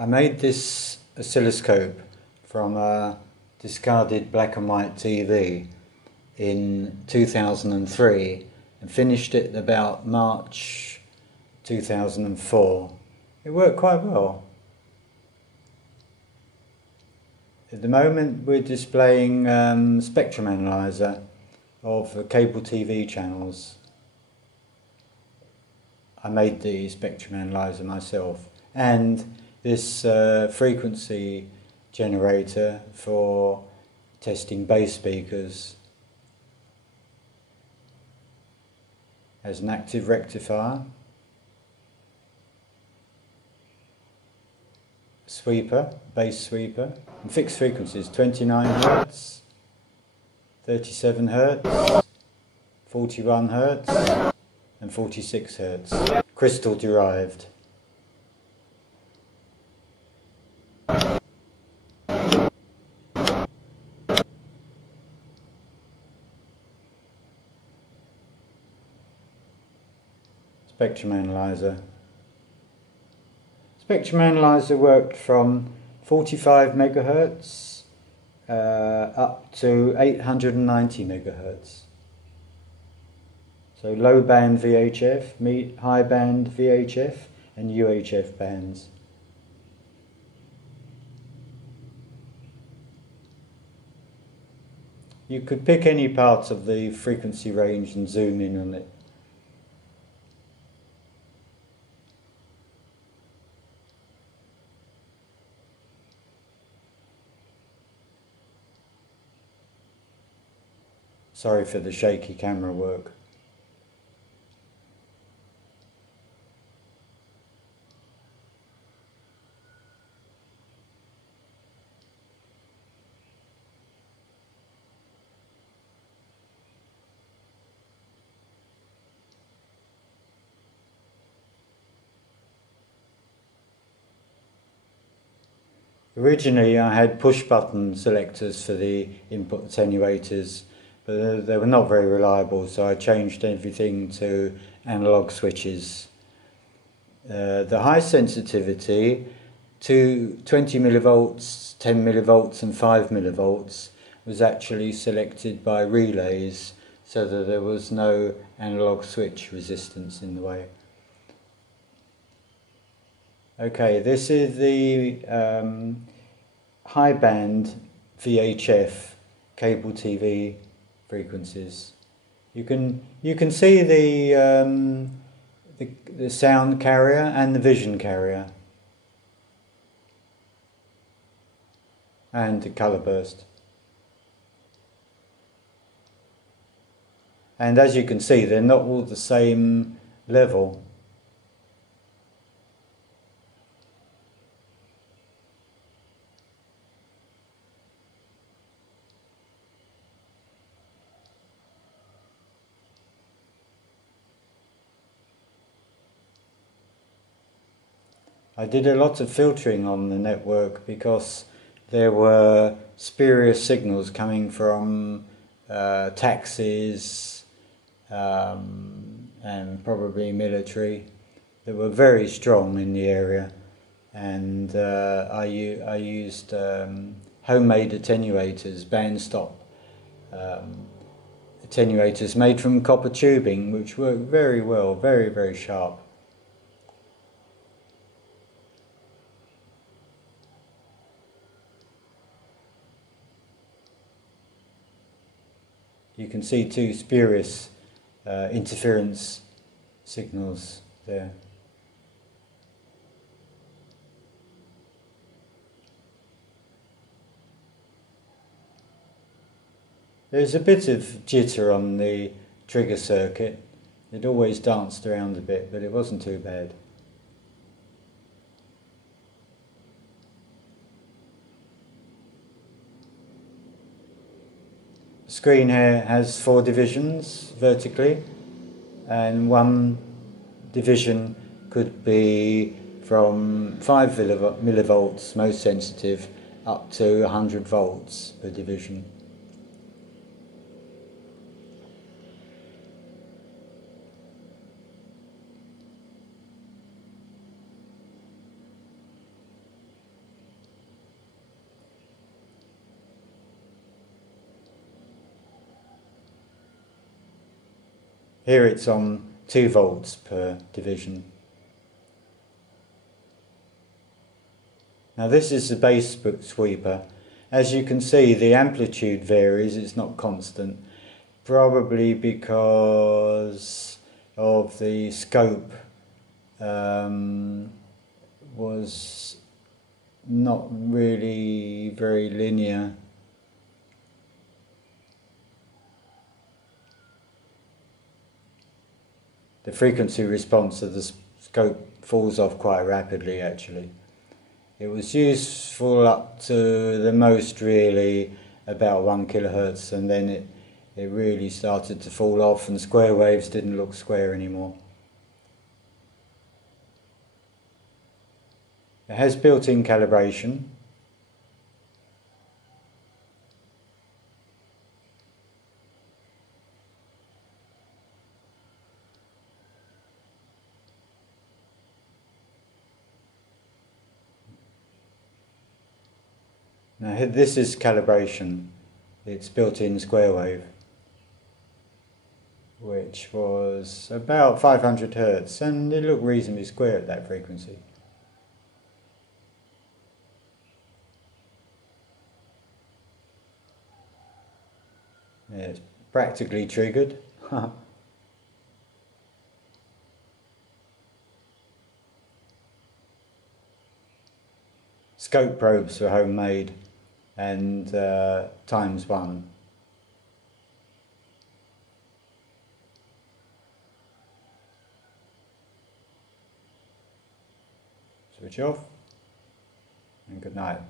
I made this oscilloscope from a discarded black and white TV in 2003 and finished it about March 2004. It worked quite well. At the moment we're displaying spectrum analyzer of cable TV channels. I made the spectrum analyzer myself, and this frequency generator for testing bass speakers has an active rectifier, sweeper, bass sweeper, and fixed frequencies 29 Hz, 37 Hz, 41 Hz and 46 Hz, crystal derived. Spectrum analyzer. Spectrum analyzer worked from 45 megahertz up to 890 megahertz. So low band VHF, high band VHF and UHF bands. You could pick any part of the frequency range and zoom in on it. Sorry for the shaky camera work. Originally I had push button selectors for the input attenuators, but they were not very reliable, so I changed everything to analog switches. The high sensitivity to 20 millivolts, 10 millivolts and 5 millivolts was actually selected by relays so that there was no analog switch resistance in the way. Okay, this is the high band VHF cable TV frequencies. You can see the sound carrier and the vision carrier and the color burst. And as you can see, they're not all the same level. I did a lot of filtering on the network because there were spurious signals coming from taxis and probably military that were very strong in the area, and I used homemade attenuators, band stop attenuators made from copper tubing, which worked very well, very sharp. You can see two spurious interference signals there. There's a bit of jitter on the trigger circuit. It always danced around a bit, but it wasn't too bad. The screen here has 4 divisions vertically, and one division could be from 5 millivolts, most sensitive, up to 100 volts per division. Here it's on 2 volts per division. Now this is the base sweeper. As you can see, the amplitude varies, it's not constant, probably because of the scope was not really very linear. The frequency response of the scope falls off quite rapidly actually. It was useful up to the most really about 1 kilohertz, and then it really started to fall off and square waves didn't look square anymore. It has built-in calibration. Now this is calibration. It's built-in square wave, which was about 500 Hertz, and it looked reasonably square at that frequency. Yeah, it's practically triggered. Scope probes were homemade and ×1. Switch off and good night.